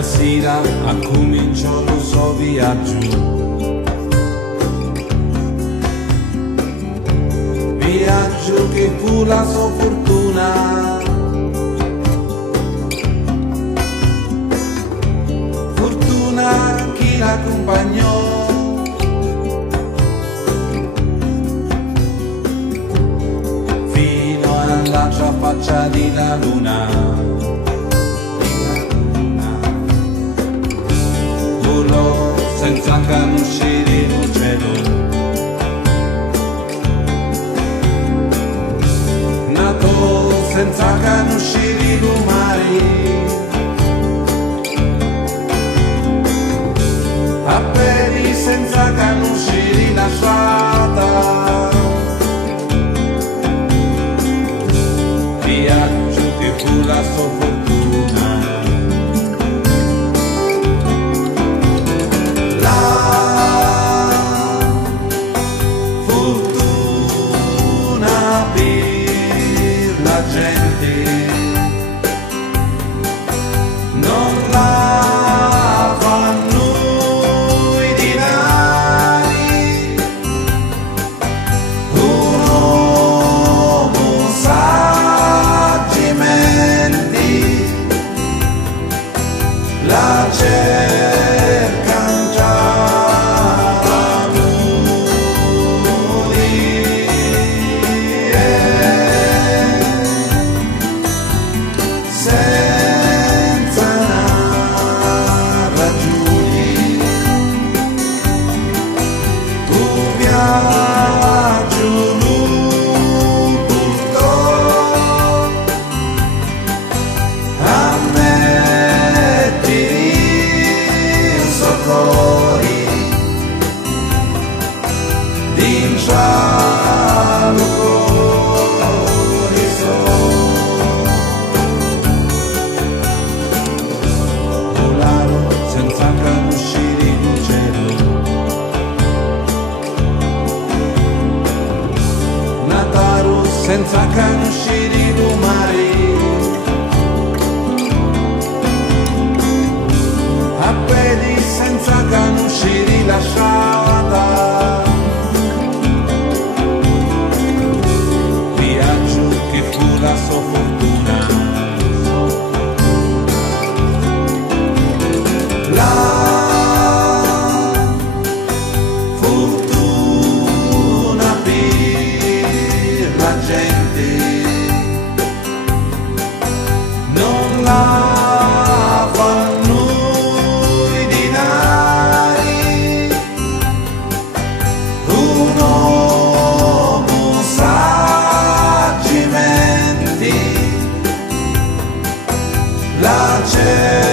Una sera cominciò lo suo viaggio, viaggio che fu la sua fortuna, fortuna chi l'accompagnò, fino all'altra faccia di la luna. Volò senza conoscere il cielo, nato senza conoscere il mare, apperi senza conoscere la strada, viaggio che fu la sua fortuna. Gente non la fanno i dinari, un uomo saggimenti la cercan già senza conoscere il mare, a piedi senza conoscere la strada, viaggio che fu la sua fortuna. La fortuna per la gente non la fanno i dinari, un uomo saggimenti la cerca.